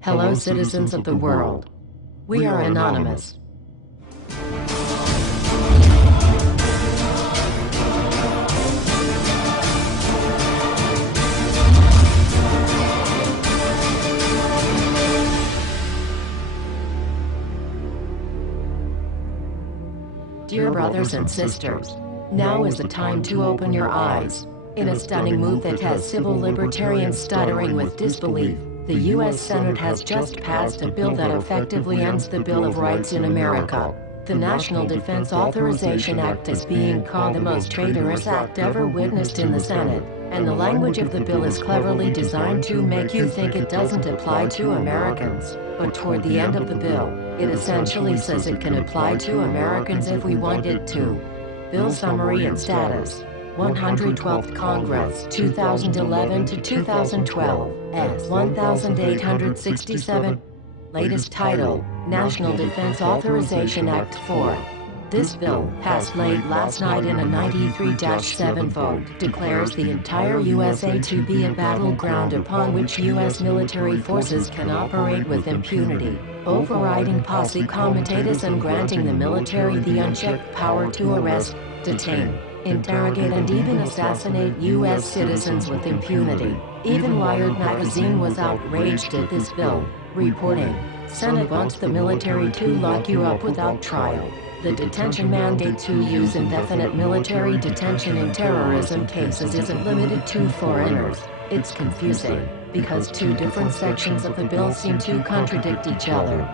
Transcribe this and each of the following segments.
Hello, citizens of the world. We are anonymous. Dear brothers and sisters, now is the time to open your eyes. In a stunning move that has civil libertarians stuttering with disbelief, the U.S. Senate has just passed a bill that effectively ends the Bill of Rights in America. The National Defense Authorization Act is being called the most traitorous act ever witnessed in the Senate, and the language of the bill is cleverly designed to make you think it doesn't apply to Americans. But toward the end of the bill, it essentially says it can apply to Americans if we want it to. Bill summary and status. 112th Congress, 2011 to 2012, S. 1867. Latest title, National Defense Authorization Act 4. This bill, passed late last night in a 93-7 vote, declares the entire USA to be a battleground upon which U.S. military forces can operate with impunity, overriding posse comitatus and granting the military the unchecked power to arrest, detain, interrogate and even assassinate U.S. citizens with impunity. Even Wired magazine was outraged at this bill, reporting, "Senate wants the military to lock you up without trial. The detention mandate to use indefinite military detention in terrorism cases isn't limited to foreigners." It's confusing, because two different sections of the bill seem to contradict each other.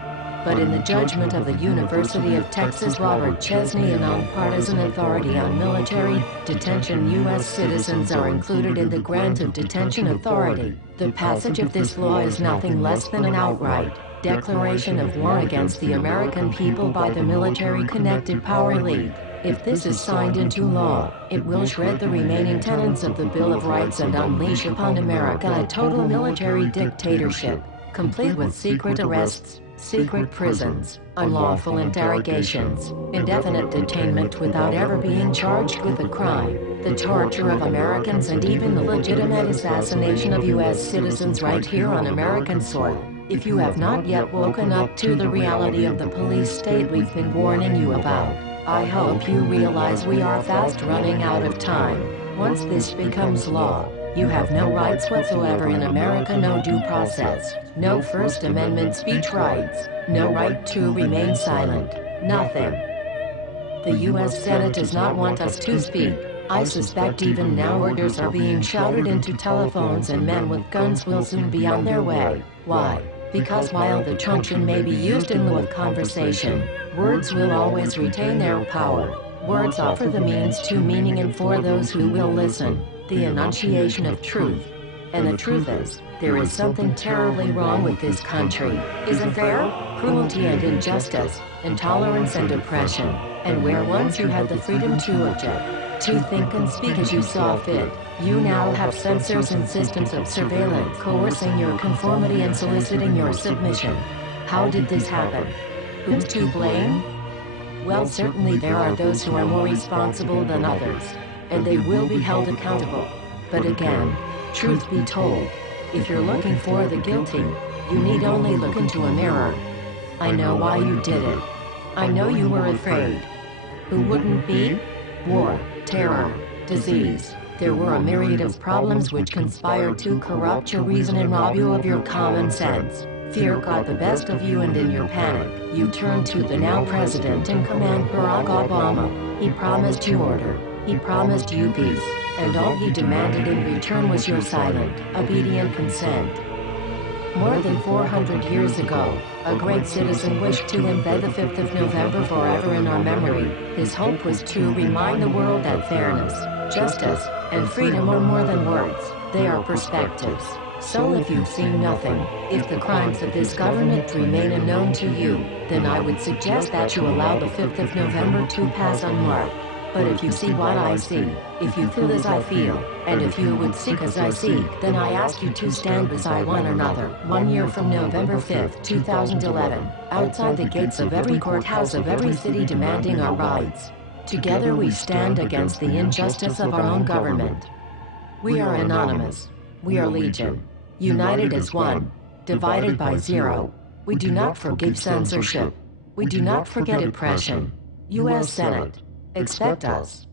But in the judgment of the University of Texas Robert Chesney, a nonpartisan authority on military detention, U.S. citizens are included in the grant of detention authority. The passage of this law is nothing less than an outright declaration of war against the American people by the military-connected power elite. If this is signed into law, it will shred the remaining tenets of the Bill of Rights and unleash upon America a total military dictatorship, complete with secret arrests, secret prisons, unlawful interrogations, indefinite detainment without ever being charged with a crime, the torture of Americans and even the legitimate assassination of U.S. citizens right here on American soil. If you have not yet woken up to the reality of the police state we've been warning you about, I hope you realize we are fast running out of time. Once this becomes law, you have no rights whatsoever in America, no due process, no First Amendment speech rights, no right to remain silent, nothing. The U.S. Senate does not want us to speak. I suspect even now orders are being shouted into telephones and men with guns will soon be on their way. Why? Because while the truncheon may be used in lieu of conversation, words will always retain their power. Words offer the means to meaning, and for those who will listen, the enunciation of truth. And the truth is, there is something terribly wrong with this country. Isn't there? Cruelty and injustice, intolerance and oppression. And where once you had the freedom to object, to think and speak as you saw fit, you now have censors and systems of surveillance coercing your conformity and soliciting your submission. How did this happen? Who's to blame? Well, certainly there are those who are more responsible than others, and they will be held accountable. But again, truth be told, if you're looking for the guilty, you need only look into a mirror. I know why you did it. I know you were afraid. Who wouldn't be? War, terror, disease. There were a myriad of problems which conspired to corrupt your reason and rob you of your common sense. Fear got the best of you, and in your panic, you turned to the now president in command, Barack Obama. He promised you order. He promised you peace. And all he demanded in return was your silent, obedient consent. More than 400 years ago, a great citizen wished to embed the 5th of November forever in our memory. His hope was to remind the world that fairness, justice, and freedom are more than words, they are perspectives. So if you've seen nothing, if the crimes of this government remain unknown to you, then I would suggest that you allow the 5th of November to pass unmarked. But if you see what I see, if you feel as I feel, and if you would seek as I seek, then I ask you to stand beside one another, 1 year from November 5th, 2011, outside the gates of every courthouse of every city demanding our rights. Together we stand against the injustice of our own government. We are anonymous. We are legion. United as one. divided by 0. We do not forgive censorship. We do not forget oppression. U.S. Senate. Expect us.